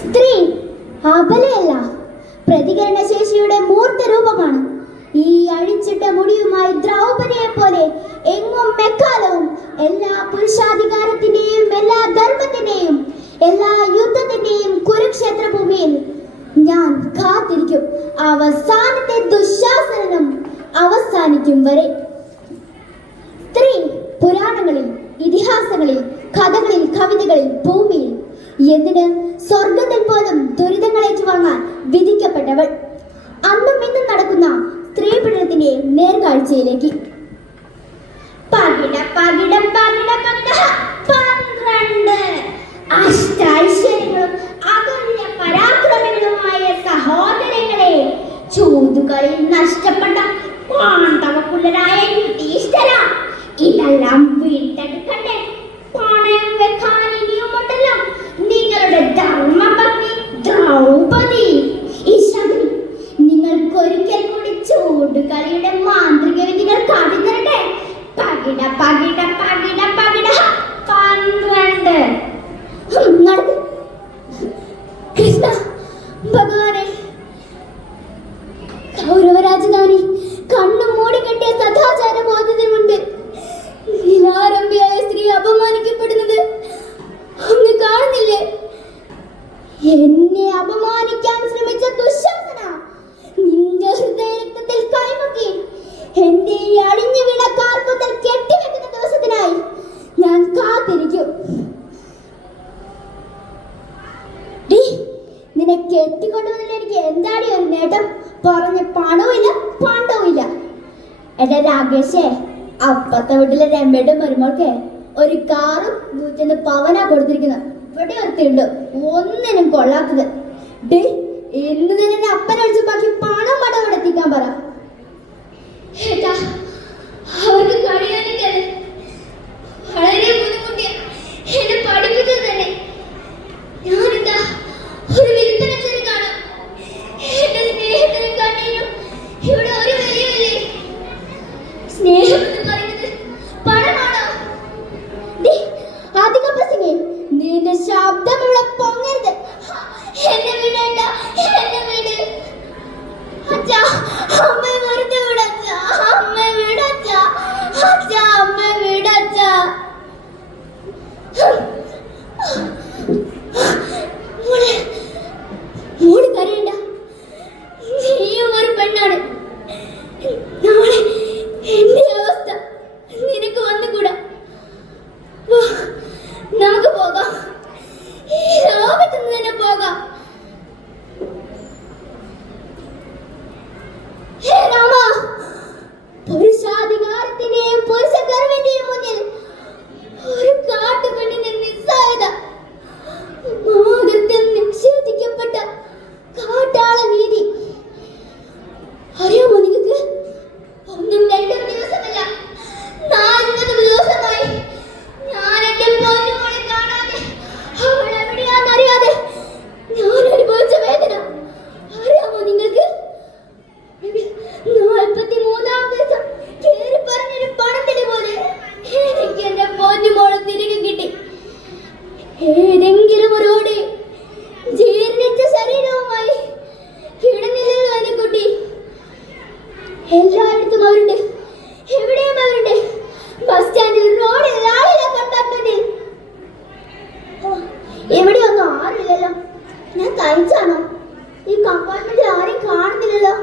സ്ത്രീ അബലയല്ല, പ്രതികരണശേഷിയുടെ മൂർത്ത രൂപമാണ്. ഈ അഴിച്ചിട്ട മുടിയുമായി ദ്രൗപദിയെ പോലെ എങ്ങും എക്കാലവും എല്ലാ പുരുഷാധികാരത്തിന്റെയും എല്ലാ ധർമ്മത്തിന്റെയും എല്ലാ യുദ്ധത്തിന്റെയും കുരുക്ഷേത്ര ഭൂമിയിൽ ഞാൻ കാത്തിരിക്കും, അവസാനത്തെ ദുശാസനം അവസാനിക്കും വരെ. സ്ത്രീ പുരാണങ്ങളിൽ, ഇതിഹാസങ്ങളിൽ, കഥകളിൽ, കവിതകളിൽ, ഭൂമിയിൽ, എന്തിന് സ്വർഗത്തിൽ പോലും ദുരിതങ്ങൾ ഏറ്റുവാങ്ങാൻ വിധിക്കപ്പെട്ടവൾ. അന്നും ഇന്നും നടക്കുന്ന സ്ത്രീ പീഡനത്തിന്റെ നേർക്കാഴ്ചയിലേക്ക്. അഷ്ടൈശ്വര്യങ്ങളും അകന്യ പരാക്രമികളുമായ സഹോദരങ്ങളെ, ചൂതുകളിൽ നഷ്ടപ്പെട്ട പാണ്ഡവകുലരായ യുധിഷ്ഠിര, ഇതെല്ലാം വീണ്ടെടുക്കട്ടെ. പണയം വെക്കാൻ ഇനിയുമുണ്ടല്ലോ നിങ്ങളുടെ ധർമ്മപത്നി ദ്രൗപദി. ഈ ശകുനി നിങ്ങൾക്കൊരിക്കൽ കൂടി ചൂടുകളിയുടെ മാന്ത്രിക വിധികൾ കാട്ടിത്തരട്ടെ. പകിട പകിട പകിട പകിട 12. കൃഷ്ണ ഭഗവാനെ, കൗരവരാജധാനി കണ്ണും മൂടിക്കെട്ടിയ സദാചാര ബോധത്തിന് മുൻപ് നിരാരംഭിയായ സ്ത്രീ അപമാനിക്കപ്പെടുന്നത് അങ്ങ് കാണുന്നില്ലേ? എന്നെ അപമാനിക്കാൻ ശ്രമിച്ച ദുശാസന നിന്റെ ഹൃദയരക്തത്തിൽ കൈമുക്കി എന്റെ അടിഞ്ഞു വീണ കാർക്കുത്തൽ കെട്ടിവെക്കുന്ന ദിവസത്തിനായി ഞാൻ കാത്തിരിക്കും. നിന്നെ കെട്ടിക്കൊണ്ടുവന്നതിൽ എനിക്ക് എന്താടി ഒരു നേട്ടം? പറഞ്ഞ പണവുമില്ല പണ്ടവുമില്ല. എന്റെ രാകേഷേ, അപ്പത്തെ വീട്ടിലെ രമ്മയുടെ മരുമോൾക്ക് ഒരു കാറും 101 പവനാ കൊടുത്തിരിക്കുന്നത്. ഇവിടെ ഒരുത്തിയുണ്ട് ഒന്നിനും കൊള്ളാത്തത്. എന്ന് തന്നെ അപ്പനടിച്ച് ബാക്കി പണം അവിടെ എത്തിക്കാൻ പറ. അവർക്ക് കഴിയാനില്ല, വളരെ ബുദ്ധിമുട്ടിയ എന്നെ പഠിപ്പിച്ചത് തന്നെ. ഞാനെന്താ ഒരു വിൽപ്പന ചെറുക്കാണ്. എന്റെ സ്നേഹത്തിന് കണ്ണീരും ഇവിടെ ഒരു വിലയുമില്ലേ? സ്നേഹം എന്ന് പറയുന്നത് പണമാണോ? അധിക പ്രസംഗി, നിന്റെ ശബ്ദമുള്ള പൊങ്ങരുത്. എന്നെ വിടണ്ട, എന്നെ വിട്. അച്ഛാ, അമ്മ വെറുതെ വിടച്ച, അമ്മ വിടച്ച, അച്ഛാ അമ്മ വിടച്ച. മോള് കരയണ്ട, നീയും ഒരു പെണ്ണാണ്. നാളെ എന്റെ അവസ്ഥ നിനക്ക് വന്നുകൂടാ. നമുക്ക് പോകാം, ഈ ലോകത്ത് നിന്ന് തന്നെ പോകാം. ഹേ രാമ, പുരുഷാധികാരത്തിന്റെയും പുരുഷഗർവന്റെയും മുന്നിൽ ഒരു കാട്ടുപെണ്ണിന്റെ നിസ്സഹായത, മാതൃത്വം നിഷേധിക്കപ്പെട്ട കാട്ടാള നീതി. അറിയാമോ നിങ്ങൾക്ക്? 1 2 ദിവസമല്ല, 40 ദിവസമായി ഞാൻ എന്റെ പൊന്നുമോളെ കാണാതെ, അവൾ എവിടെയാണെന്നറിയാതെ ഞാൻ അനുഭവിച്ച വേദന അറിയാമോ നിങ്ങൾക്ക്? 43-ാം ദിവസം കേറി പറഞ്ഞൊരു പണത്തിന് പോലെ എനിക്ക് എന്റെ പൊന്നുമോളെ തിരികെ കിട്ടി. ഏതെങ്കിലും ഒരോടെ ജീർണിച്ച ശരീരവുമായി കിടന്നില്ലല്ലോ എന്റെ കുട്ടി. എല്ലായിടത്തും അവരുണ്ട്, എവിടെയും അവരുണ്ട്. ബസ് സ്റ്റാൻഡിൽ, റോഡിൽ, ആളില്ല കമ്പാർട്ട്മെന്റിൽ. എവിടെയൊന്നും ആരുമില്ലല്ലോ. ഞാൻ തനിച്ചാണോ? ഈ കമ്പാർട്ട്മെന്റിൽ ആരെയും കാണുന്നില്ലല്ലോ.